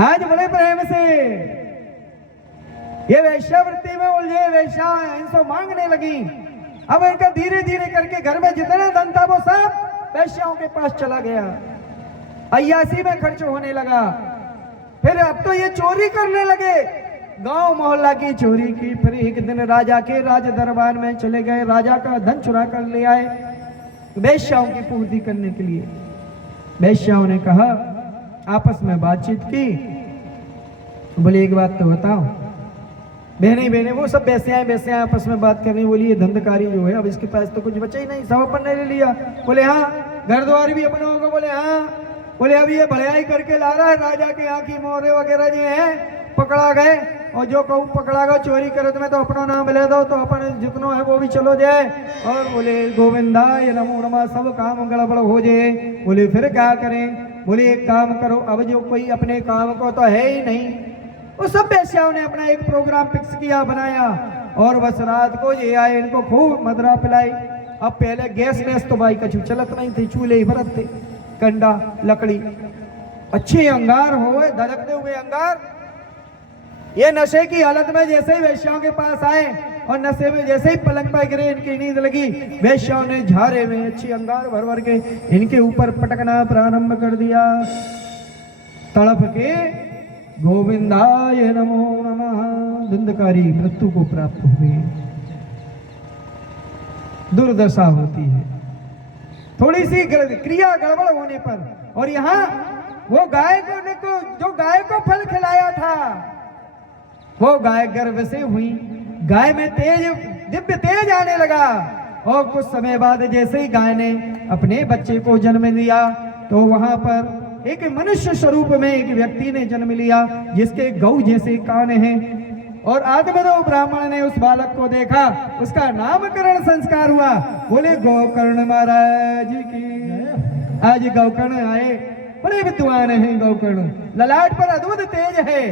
आज बड़े प्रेम से ये वैश्यावृत्ति में उलझे, वैश्या इनसे मांगने लगी। अब इनका धीरे धीरे करके घर में जितना धन था वो सब वैश्याओं के पास चला गया, अय्यासी में खर्च होने लगा। फिर अब तो ये चोरी करने लगे, गांव मोहल्ला की चोरी की। फिर एक दिन राजा के राज दरबार में चले गए, राजा का धन चुरा कर ले आए वैश्याओं की पूर्ति करने के लिए। वैश्याओं ने कहा, आपस में बातचीत की, बोले एक बात तो बताओ, बहने वो सब वैश्याएं आपस में बात करनी। बोली ये धंधकारी जो है, अब इसके पास तो कुछ बचा ही नहीं, सब अपन ने ले लिया। बोले हाँ, घर द्वार भी अपना होगा। बोले हाँ। बोले अब ये भड़ाई करके ला रहा है, राजा के यहाँ की मोहरे वगैरह जो है पकड़ा गए, और जो कहूँ पकड़ा गया चोरी करे तो मैं तो अपना नाम ले दो, तो अपन जितना है वो भी चलो जाए। और बोले गोविंदाय नमो नमः, सब काम गड़बड़ हो जाए। बोले फिर क्या करें? बोले एक काम करो, अब जो कोई अपने काम को तो है ही नहीं, वो सब वैश्याओं ने अपना एक प्रोग्राम फिक्स किया, बनाया, और बस रात को ये आए, इनको खूब मदरा पिलाई। अब पहले गैस तो भाई कछु चलत नहीं थी, चूल्हे ही भरत थे, कंडा लकड़ी, अच्छे अंगार हो, धड़कते हुए अंगार। ये नशे की हालत में जैसे ही वैश्याओं के पास आए और नशे में जैसे ही पलंग पर गिरे, इनकी नींद लगी, वैश्याओं ने झारे में अच्छी अंगार भर भर के इनके ऊपर पटकना प्रारंभ कर दिया। तड़प के गोविंदाय नमो नमः, धुंधकारी मृत्यु को प्राप्त हुए। दुर्दशा होती है थोड़ी सी क्रिया गड़बड़ होने पर। और यहाँ वो गाय को जो गाय को फल खिलाया था, वो गाय गर्भ से हुई, गाय में दिव्य तेज आने लगा। और कुछ समय बाद जैसे ही गाय ने अपने बच्चे को जन्म दिया, तो वहां पर एक मनुष्य स्वरूप में एक व्यक्ति ने जन्म लिया, जिसके गौ जैसे कान हैं। और आत्मदेव ब्राह्मण ने उस बालक को देखा, उसका नामकरण संस्कार हुआ। बोले गोकर्ण महाराज की। आज गौकर्ण आए, बड़े विद्वान हैं गौकर्ण, ललाट पर अद्भुत तेज है।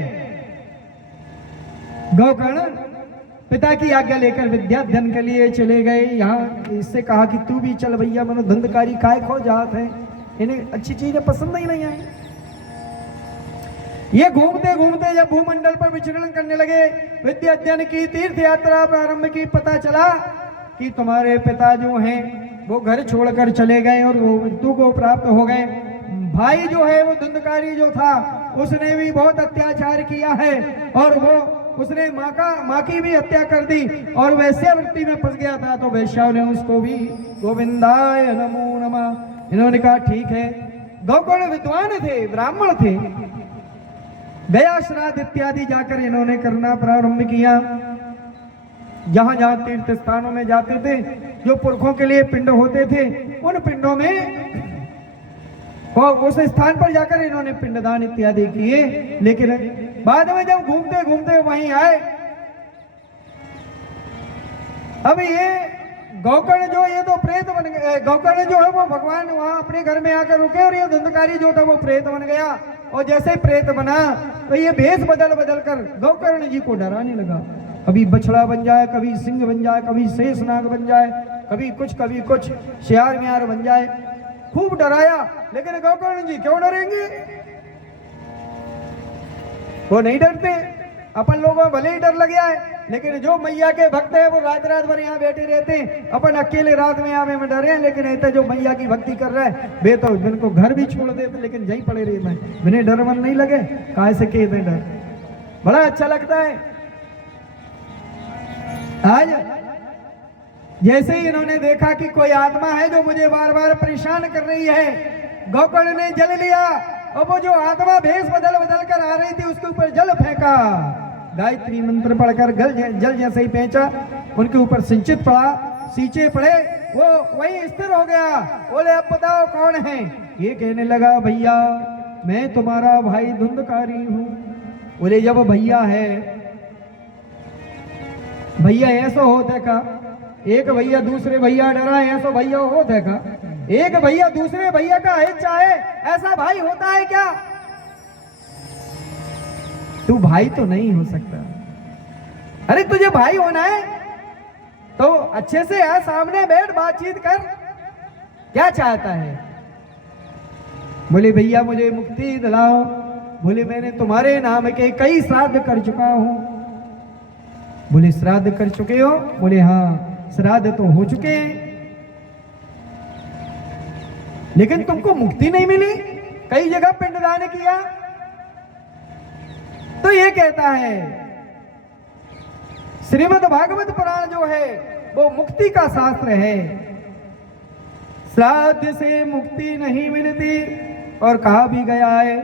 गौकर्ण पिता की आज्ञा लेकर विद्या अध्ययन के लिए चले गए। यहाँ इससे कहा कि तू भी चल भैया, मनो धंधकारी काय खो जात है, इन्हें अच्छी चीजें पसंद ही नहीं आई। ये घूमते घूमते जब भूमंडल पर विचरण करने लगे, विद्या अध्ययन की, तीर्थ यात्रा प्रारंभ की, पता चला कि तुम्हारे पिता जो हैं वो घर छोड़कर चले गए और वो मृत्यु को प्राप्त हो गए। भाई जो है वो धुंधकारी जो था, उसने भी बहुत अत्याचार किया है, और वो उसने माँ की भी हत्या कर दी और वैश्यावृत्ति में फंस गया था, तो वैश्याओं ने उसको भी गोविंदाय नमो नमः। इन्होंने कहा ठीक है। गौकर्ण विद्वान थे, ब्राह्मण थे। गया श्राद्ध इत्यादि जाकर इन्होंने करना प्रारंभ किया। जहां जहां तीर्थ स्थानों में जाते थे, जो पुरखों के लिए पिंड होते थे, उन पिंडों में उस स्थान पर जाकर इन्होंने पिंडदान इत्यादि किए। लेकिन बाद में जब घूमते घूमते वहीं आए, अब ये गौकर्ण जो ये तो प्रेत बन गए। गौकर्ण जो है वो भगवान वहां अपने घर में आकर रुके और ये धुंधकारी जो था वो प्रेत बन गया। और जैसे प्रेत बना तो ये भेष बदल बदल कर गौकर्ण जी को डराने लगा। कभी बछड़ा बन जाए, कभी सिंह बन जाए, कभी शेषनाग बन जाए, कभी कुछ शेर मियार बन जाए। खूब डराया, लेकिन गौकर्ण जी क्यों डरेंगे? वो नहीं डरते। अपन लोगों में भले ही डर लग गया है, लेकिन जो मैया के भक्त है वो रात रात भर यहाँ बैठे रहते हैं। अपन अकेले रात में आवे में डरे हैं, लेकिन ऐसे जो मैया की भक्ति कर रहे हैं वे तो इनको घर भी छोड़ देते, लेकिन यहीं पड़े रहते हैं। इन्हें डर मन नहीं लगे, काहे से के डर। बड़ा अच्छा लगता है। आज जैसे ही इन्होंने देखा कि कोई आत्मा है जो मुझे बार बार परेशान कर रही है, गौकर्ण ने जल लिया और वो जो आत्मा भेष बदल बदल कर आ रही थी उसके ऊपर जल फेंका। गायत्री मंत्र पढ़कर जल जैसे ही फेंचा, उनके ऊपर सिंचित पड़ा, सींचे पड़े, वो वही स्थिर हो गया। बोले अब बताओ कौन है? ये कहने लगा भैया मैं तुम्हारा भाई धुंधकारी हूं। बोले जब भैया है, भैया ऐसा होता का? एक भैया दूसरे भैया डरा ऐसा भैया होता है का? एक भैया दूसरे भैया का हित चाहे ऐसा भाई होता है क्या? तू भाई तो नहीं हो सकता। अरे तुझे भाई होना है तो अच्छे से आ, सामने बैठ, बातचीत कर, क्या चाहता है? बोले भैया मुझे मुक्ति दिलाओ। बोले मैंने तुम्हारे नाम के कई श्राद्ध कर चुका हूं। बोले श्राद्ध कर चुके हो? बोले हाँ श्राद्ध तो हो चुके हैं, लेकिन तुमको मुक्ति नहीं मिली। कई जगह पिंडदान किया। तो ये कहता है श्रीमद् भागवत पुराण जो है वो मुक्ति का शास्त्र है। श्राद्ध से मुक्ति नहीं मिलती। और कहा भी गया है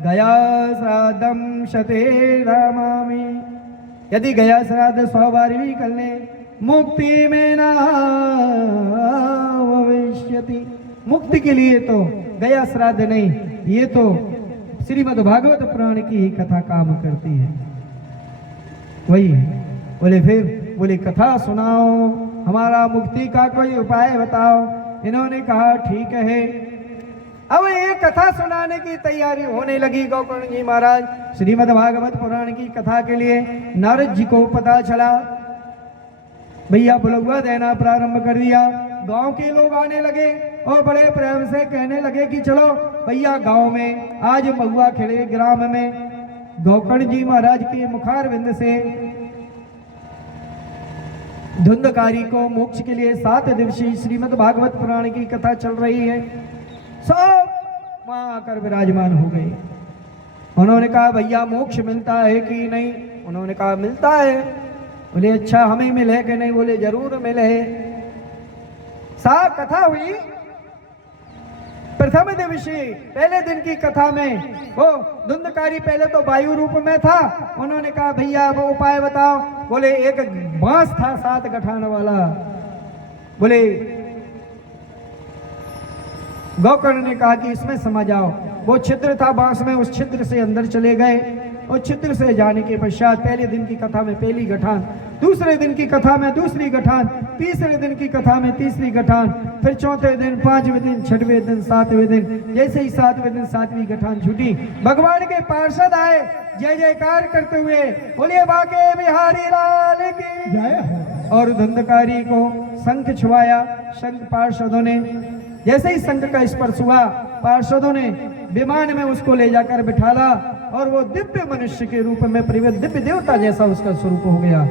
गया श्राद्धम शते रामामि। यदि गया श्राद्ध 100 बार भी कर ले मुक्ति में ना भविष्यति। मुक्ति के लिए तो गया श्राद्ध नहीं, ये तो श्रीमद् भागवत पुराण की ही कथा काम करती है। वही बोले फिर बोले कथा सुनाओ, हमारा मुक्ति का कोई उपाय बताओ। इन्होंने कहा ठीक है। अब ये कथा सुनाने की तैयारी होने लगी। गौकर्ण जी महाराज श्रीमद् भागवत पुराण की कथा के लिए नारद जी को पता चला। भैया बुलगुआ देना प्रारंभ कर दिया। गांव के लोग आने लगे और बड़े प्रेम से कहने लगे कि चलो भैया गांव में आज महुआ खेड़े ग्राम में गौकर्ण जी महाराज के मुखारविंद से धुंधकारी को मोक्ष के लिए 7 दिवसीय श्रीमद् भागवत पुराण की कथा चल रही है। सब वहां आकर विराजमान हो गए। उन्होंने कहा भैया मोक्ष मिलता है कि नहीं? उन्होंने कहा मिलता है। बोले अच्छा हमें मिले कि नहीं? बोले जरूर मिले। कथा हुई। प्रथम दिवसीय पहले दिन की कथा में वो धुंधकारी पहले तो वायु रूप में था। उन्होंने कहा भैया वो उपाय बताओ। बोले एक बांस था 7 गठान वाला। बोले गौकर्ण ने कहा कि इसमें समा जाओ। वो छिद्र था बांस में, उस छिद्र से अंदर चले गए और छिद्र से जाने के पश्चात पहले दिन की कथा में पहली गठान, दूसरे दिन की कथा में दूसरी गठान, तीसरे दिन की कथा में तीसरी गठान, फिर चौथे दिन, 5वें दिन, 6वें दिन, 7वें दिन। जैसे ही 7वें दिन 7वीं गठान छूटी, भगवान के पार्षद आए जय जयकार करते हुए बोलिए बाके बिहारी लाल की जय हो। और धुंधकारी को शंख छुआया। शंख पार्षदों ने जैसे ही शंख का स्पर्श हुआ, पार्षदों ने विमान में उसको ले जाकर बिठाला और वो दिव्य मनुष्य के रूप में परिवर्तित, दिव्य देवता जैसा उसका स्वरूप हो गया।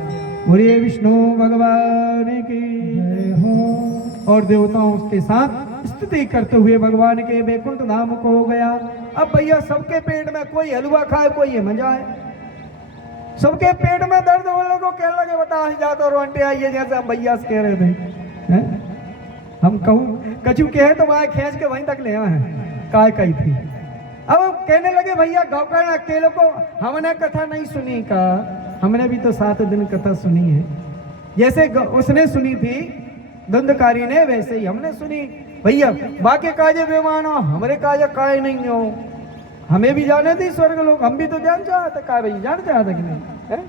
बोलिए विष्णु भगवान की जय हो। और देवताओं उसके साथ स्तुति करते हुए भगवान के वैकुंठ धाम को हो गया। अब भैया सबके पेट में कोई हलवा खाए, कोई ये मजा है। सबके पेट में दर्द हो लोगों कहने लगे बता जा तो रोंटे आइए जैसे हम भैया से कह रहे थे हैं? हम कहूँ कछु कहे तो वहां खींच के वहीं तक ले आए हैं काय कही थी। अब कहने लगे भैया गौकर्ण अकेले को हमने कथा नहीं सुनी का, हमने भी तो 7 दिन कथा सुनी है, जैसे उसने सुनी थी धुंधकारी ने वैसे ही हमने सुनी भैया। बाकी काजे बेमान हो हमारे काजे काय नहीं हो, हमें भी जाने थे स्वर्ग लोग, हम भी तो जान चाहते का भैया जान चाहते कि नहीं है?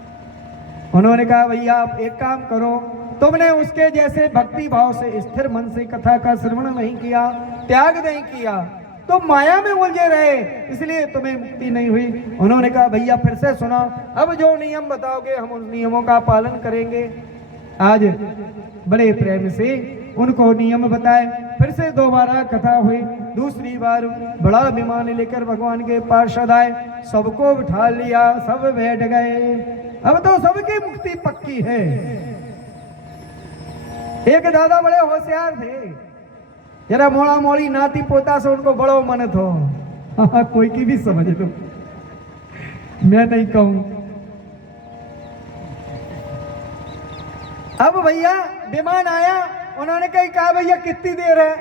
उन्होंने कहा भैया आप एक काम करो, तुमने उसके जैसे भक्ति भाव से स्थिर मन से कथा का श्रवण नहीं किया, त्याग नहीं किया, तो माया में उलझे रहे, इसलिए तुम्हें मुक्ति नहीं हुई। उन्होंने कहा भैया फिर से सुना, अब जो नियम बताओगे हम उन नियमों का पालन करेंगे। आज बड़े प्रेम से उनको नियम बताए, फिर से दोबारा कथा हुई। दूसरी बार बड़ा विमान लेकर भगवान के पार्षद आए, सबको बिठा लिया, सब बैठ गए। अब तो सबकी मुक्ति पक्की है। एक दादा बड़े होशियार थे, जरा मोड़ा मोड़ी नाती पोता से उनको बड़ो मन थो। हाँ, कोई की भी समझ लो, मैं नहीं कहूं। अब भैया विमान आया, उन्होंने कहा भैया कितनी देर है?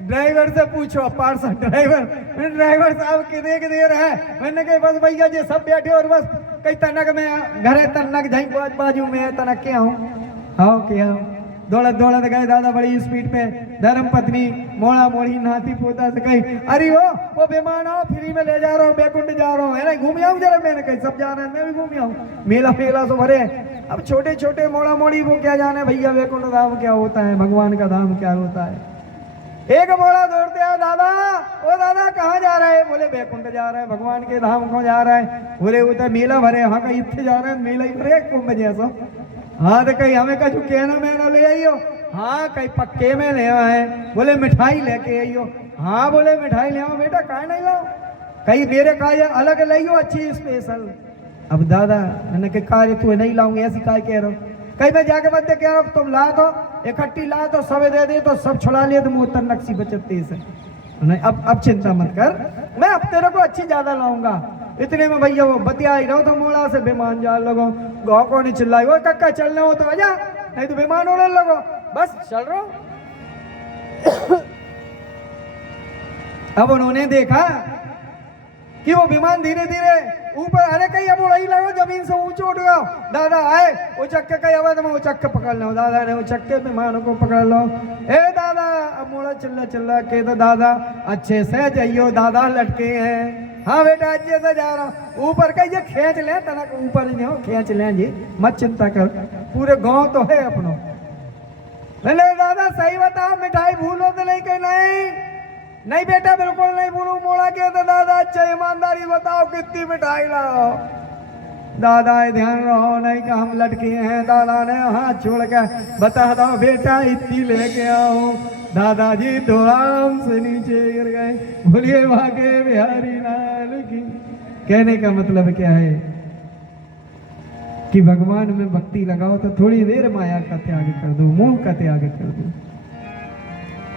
ड्राइवर से पूछो, पार्षद ड्राइवर साहब कितने की देर है? मैंने कहा बस भैया जी सब बैठे और बस कई तनक में घरे तनक झई बाजू में तनक के आऊं। हाँ क्या दौड़त दौड़त गए दादा बड़ी स्पीड पे। धर्म पत्नी मोड़ा मोड़ी नाती पोता से कही अरे वो विमान आओ फ्री में ले जा रहा हूँ, बैकुंठ जा रहा हूँ, है ना घूम आऊँ जरा। मैंने कही सब जा रहे हैं, मैं भी घूम आऊँ, मेला मेला तो भरे। अब छोटे छोटे मोड़ा मोड़ी वो क्या जाने भैया बैकुंठ धाम क्या होता है, भगवान का धाम क्या होता है। एक मोड़ा दौड़ते आया, दादा ओ दादा कहाँ जा रहा है? बोले बैकुंठ जा रहा है, भगवान के धाम को जा रहा है। बोले वो तो मेला भरे, हाँ कहीं इतने जा रहे हैं, मेला ही भरे कुंभ जैसा। हाँ तो कहीं हमें कछु कहना मैना ले आइयो। हाँ कहीं पक्के में ले आए। बोले मिठाई लेके आइयो। हाँ बोले मिठाई ले आओ बेटा, काहे नहीं लाओ? कहीं मेरे काया अलग लाइयो अच्छी स्पेशल। अब दादा मैंने कहा कार्य तू नहीं लाऊंगी, ऐसी काय कह रहा हूँ? कहीं मैं जाके मत कह रहा हूँ तुम ला दो, इकट्ठी ला दो, सब दे दे तो सब छुड़ा लिए तो मुँह तर नक्सी बचती से। नहीं अब चिंता मत कर, मैं अब तेरे को अच्छी ज्यादा लाऊंगा। इतने में भैया वो बतिया ही रहो तो मोड़ा से विमान जा लगो। गाँव को नहीं चिल्लाई, वो कक्का चलने हो तो वजह, नहीं तो विमान उड़ने लगो। बस चल रहा हूं। अब उन्होंने देखा कि वो विमान धीरे धीरे ऊपर, अरे कहीं अब उड़ाई लगो, जमीन से ऊंचे उठ गया। दादा आए वो चक्के कहीं आवाज में वो चक्के पकड़ लो। दादा ने वो चक्के विमानों को पकड़ लो। ए दादा अब मोड़ा चिल्ला के तो दादा अच्छे से जाइयो, दादा लटके हैं। हाँ बेटा अच्छे से जा रहा हूँ। ऊपर का ये खींच ले तनक ऊपर नहीं हो, खींच ले जी, मत चिंता कर, पूरे गांव तो है अपनो। मैंने दादा सही बताओ मिठाई भूलो तो नहीं? कहीं नहीं बेटा बिल्कुल नहीं भूलू। मोड़ा के तो दादा अच्छा ईमानदारी बताओ कितनी मिठाई लाओ? दादा ध्यान रहो नहीं कि हम लटके हैं। दादा ने हाथ छोड़ के बता दो बेटा इतनी लेके आओ। दादाजी धोराम से नीचे गिर गए। बोलिए भागे बिहारी लाल की। कहने का मतलब क्या है कि भगवान में भक्ति लगाओ तो थोड़ी देर माया का त्याग कर दो, मोह का त्याग कर दो।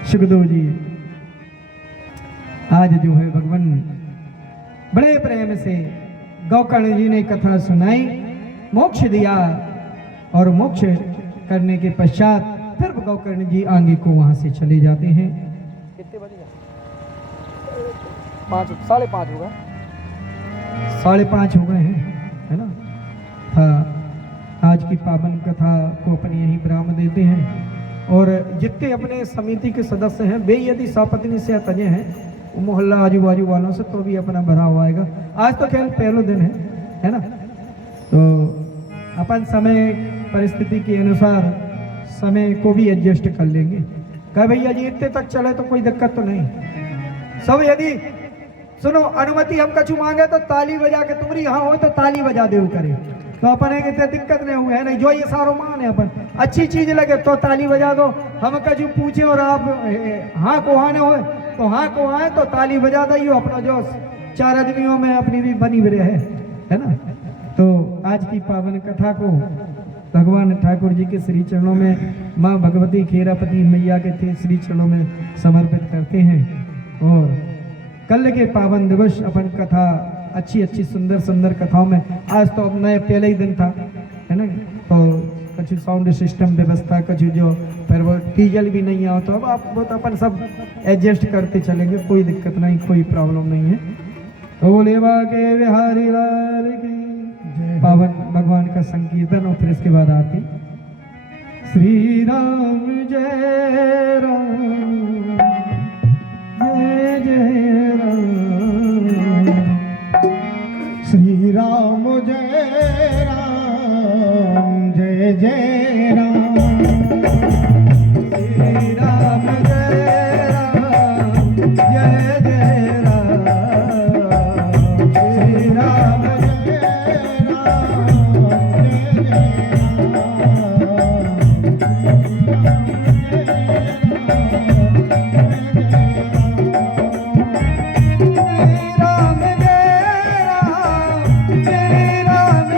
सुखदेव जी आज जो है भगवान बड़े प्रेम से गौकर्ण जी ने कथा सुनाई, मोक्ष दिया और मोक्ष करने के पश्चात फिर गौकर्ण जी आगे को वहां से चले जाते हैं। कितने बजे? 5:30 होगा, 5:30 हो गए हैं, है ना? हाँ, आज की पावन कथा को अपनी यही विराम देते हैं। और जितने अपने समिति के सदस्य हैं वे यदि सपत्नी से तजे हैं मोहल्ला आजू बाजू वालों से तो भी अपना भरा हुआ आएगा। आज तो खेल पहला दिन है ना? तो अपन समय परिस्थिति के अनुसार समय को भी एडजस्ट कर लेंगे। कह भैया जी इतने तक चले तो कोई दिक्कत तो नहीं। सब यदि सुनो अनुमति हम कछु मांगे तो ताली बजा के, तुम्हारी यहाँ हो तो ताली बजा दे करे तो अपन है इतने दिक्कत नहीं हुए है नहीं। जो ये सारो मान है अपन अच्छी चीज लगे तो ताली बजा दो। हम कछु पूछे और आप हाँ को आने हो तो हाँ को आए तो ताली बजा दो। अपना जो 4 आदमियों में अपनी भी बनी हुई है ना? तो आज की पावन कथा को भगवान ठाकुर जी के श्री चरणों में, माँ भगवती खेरापति मैया के थे श्री चरणों में समर्पित करते हैं। और कल के पावन दिवस अपन कथा अच्छी अच्छी सुंदर सुंदर कथाओं में। आज तो अब नए पहले ही दिन था, है ना, तो कुछ साउंड सिस्टम व्यवस्था, कुछ जो फिर वो डीजल भी नहीं आओ, तो अब आप वो तो अपन सब एडजस्ट करते चलेंगे, कोई दिक्कत नहीं, कोई प्रॉब्लम नहीं है। तो बोले बाके बिहारी लाल की पावन भगवान का संकीर्तन और फिर इसके बाद आरती। श्री राम जय राम जय जय राम, श्री राम जय राम जय जय राम, श्री राम जय राम जय जय राम, श्री राम राम जय राम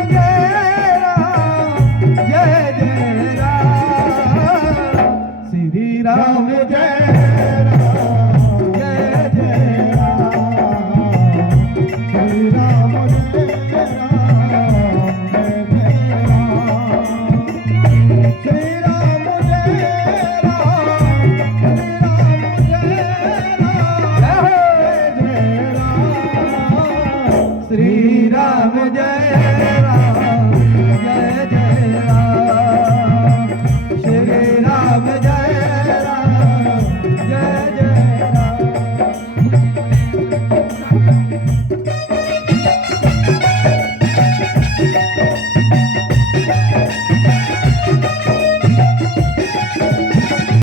जय जय राम, श्री राम जय राम जय जय राम, श्री राम जय राम, श्री राम जय राम जय जय राम, श्री राम जय